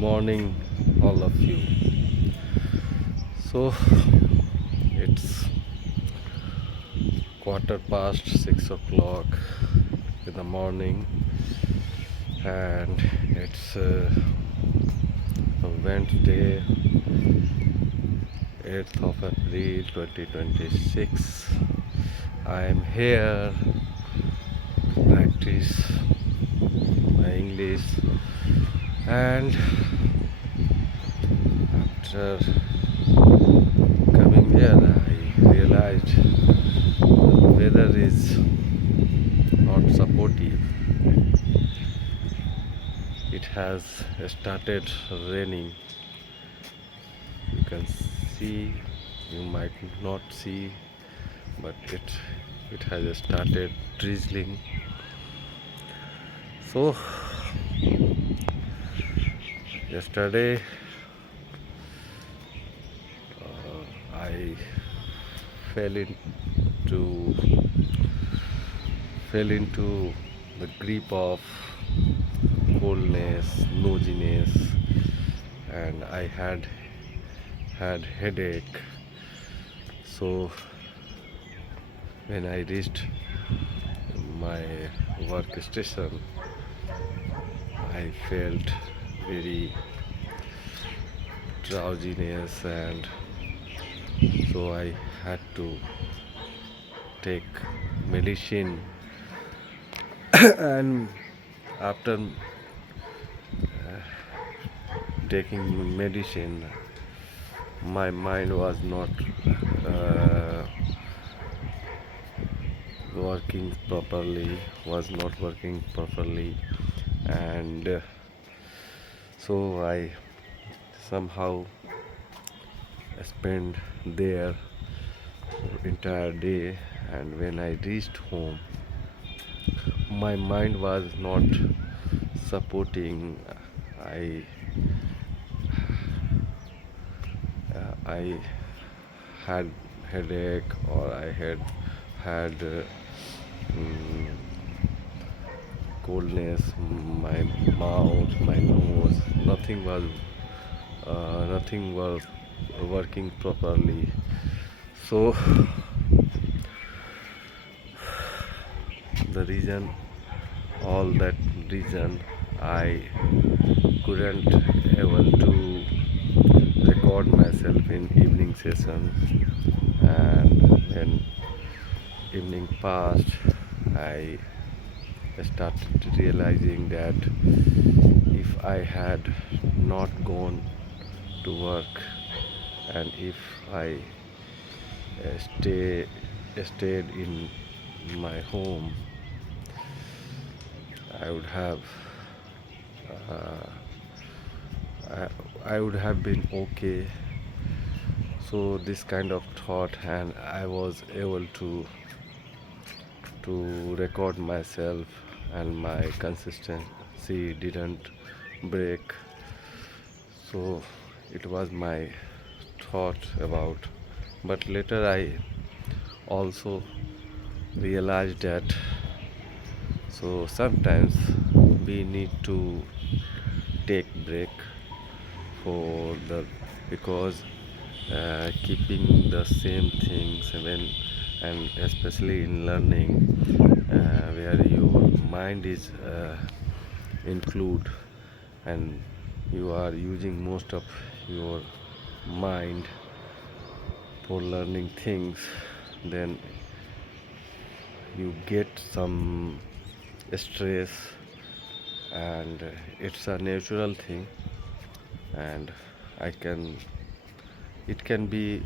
morning, all of you. So it's quarter past 6 o'clock in the morning, and it's Wednesday, 8th of April 2026. I am here to practice my English, and after coming here, I realized the weather is not supportive. It has started raining. You can see, you might not see, but it has started drizzling. So yesterday I fell into fell into the grip of coldness, nosiness, and I had headache. So when I reached my workstation, I felt very drowsiness, and so I had to take medicine. And after taking medicine, my mind uh, was not working properly, and so I somehow spent there entire day. And when I reached home, my mind was not supporting. I had headache, or I had mm, coldness, my mouth, my nose, nothing was working properly. So the reason, all that reason, I couldn't able to record myself in evening session. And when evening passed, I started realizing that if I had not gone to work, and if I stayed in my home, I would have uh, I would have been okay. So this kind of thought, and I was able to record myself, and my consistency didn't break. So it was my thought about. But later I also realized that, so sometimes we need to take break for the because keeping the same things, and especially in learning, where your mind is include, and you are using most of your mind for learning things, then you get some stress. And it's a natural thing, and I can it can be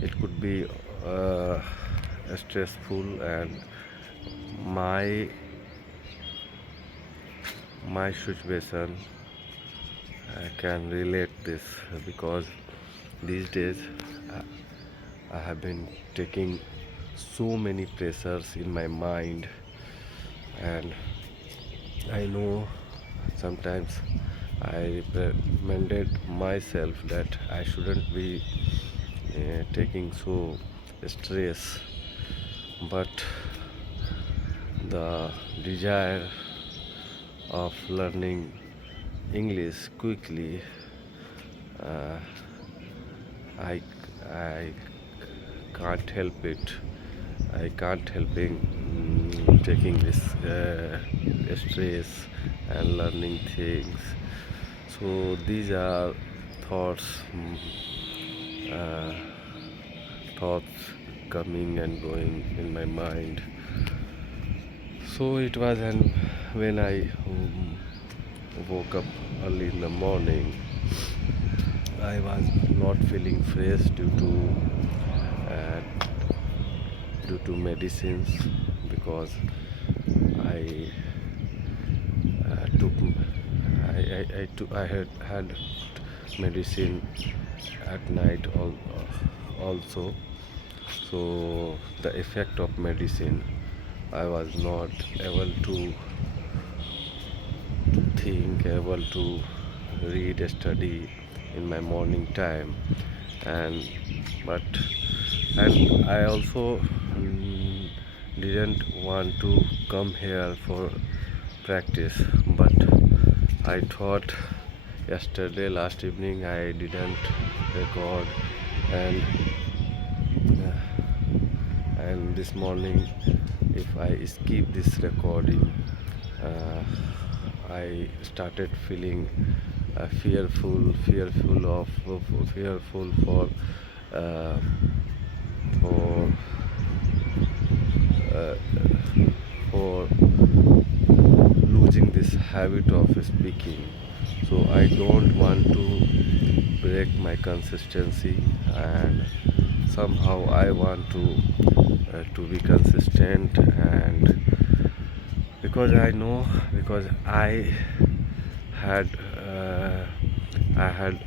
it could be uh, stressful. And my my situation, I can relate this, because these days uh, I have been taking so many pressures in my mind. And I know sometimes I recommended myself that I shouldn't be taking so stress, but the desire of learning English quickly. uh, I I can't help it. I can't helping taking this stress and learning things. So these are thoughts, uh, thoughts coming and going in my mind. So it was, and when I woke up early in the morning, I was not feeling fresh uh, due to medicines, because I took I had medicine at night also. So the effect of medicine, I was not able to think, able to read, study in my morning time. And but and I also didn't want to come here for practice, but I thought yesterday last evening I didn't record, and this morning, if I skip this recording, uh, I started feeling fearful uh, for uh, for losing this habit of speaking. So I don't want to break my consistency, and somehow I want to be consistent. And because I know, because had uh, I had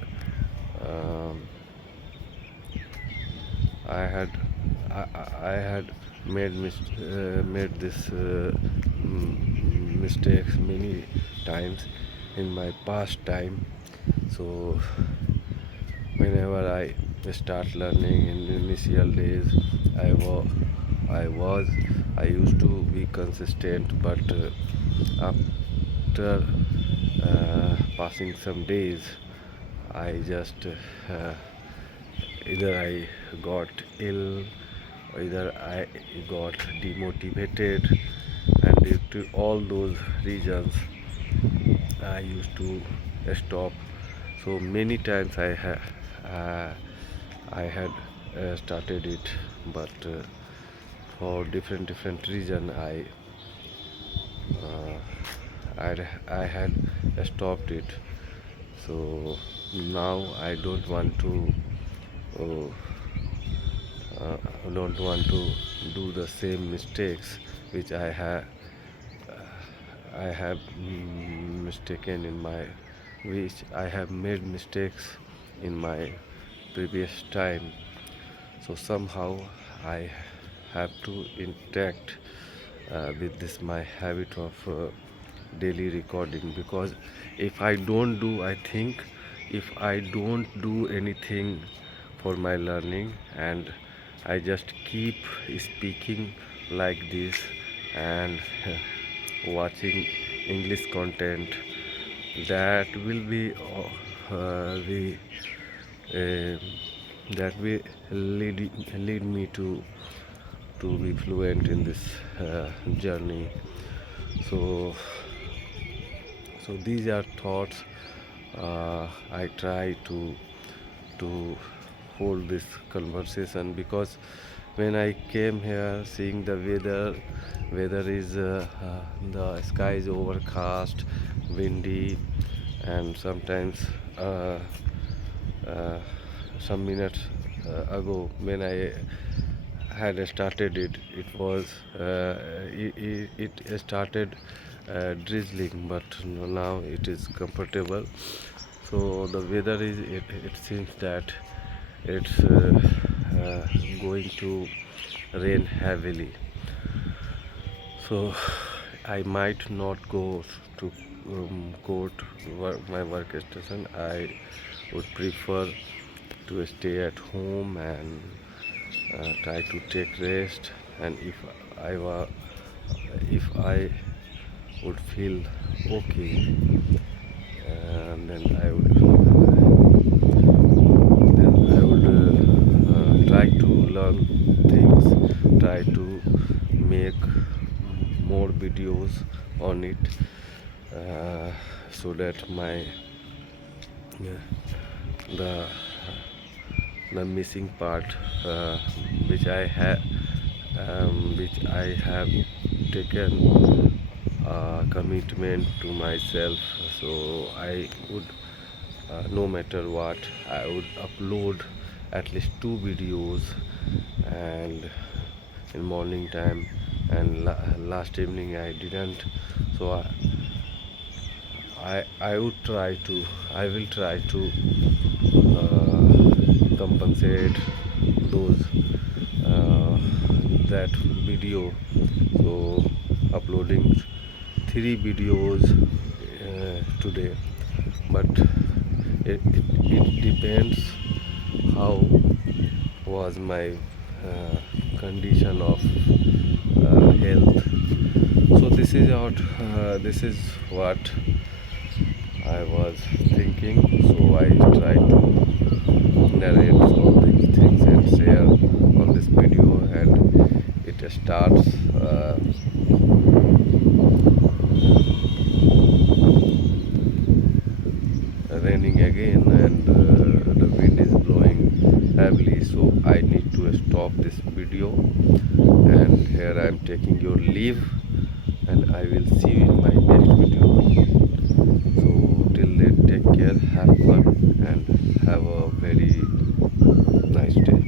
um, I had I had made this mistakes many times in my past time. So whenever I start learning in initial days, I was I was I used to be consistent, but after passing some days, I just either I got ill, or either I got demotivated, and due to all those reasons, I used to stop. So many times I had started it, but for different reason uh, I had stopped it. So now uh, I don't want to do the same mistakes which I have mistaken in my which I have made mistakes in my previous time. So somehow I have to interact with this my habit of daily recording, because if I don't do anything for my learning, and I just keep speaking like this, and watching English content, that will be the uh, that will lead me to be fluent in this journey. So these are thoughts. I try to hold this conversation, because when I came here, seeing the weather is the sky is overcast, windy, and sometimes uh, some minutes ago, when I had started it, it started drizzling, but now it is comfortable. So the weather it seems that it's uh, going to rain heavily. So I might not go to my work station. I would prefer to stay at home and try to take rest. And I were if I would feel okay, and then I would try to learn things, try to make more videos on it, so that my the the missing part, uh, which I have taken commitment to myself. So I would, no matter what, I would upload at least 2 videos, and in morning time, and last evening I didn't. So I would try to, I will try to compensate those that video. So uploading 3 videos today, but it depends how was my condition of health. So this is what I was thinking. So I try to narrate all these things and share on this video, and it starts raining again, and the wind is blowing heavily. So I need to stop this video, and here I am taking your leave, and I will see you in my next video. So till then, take care, have fun, and have a very nice day.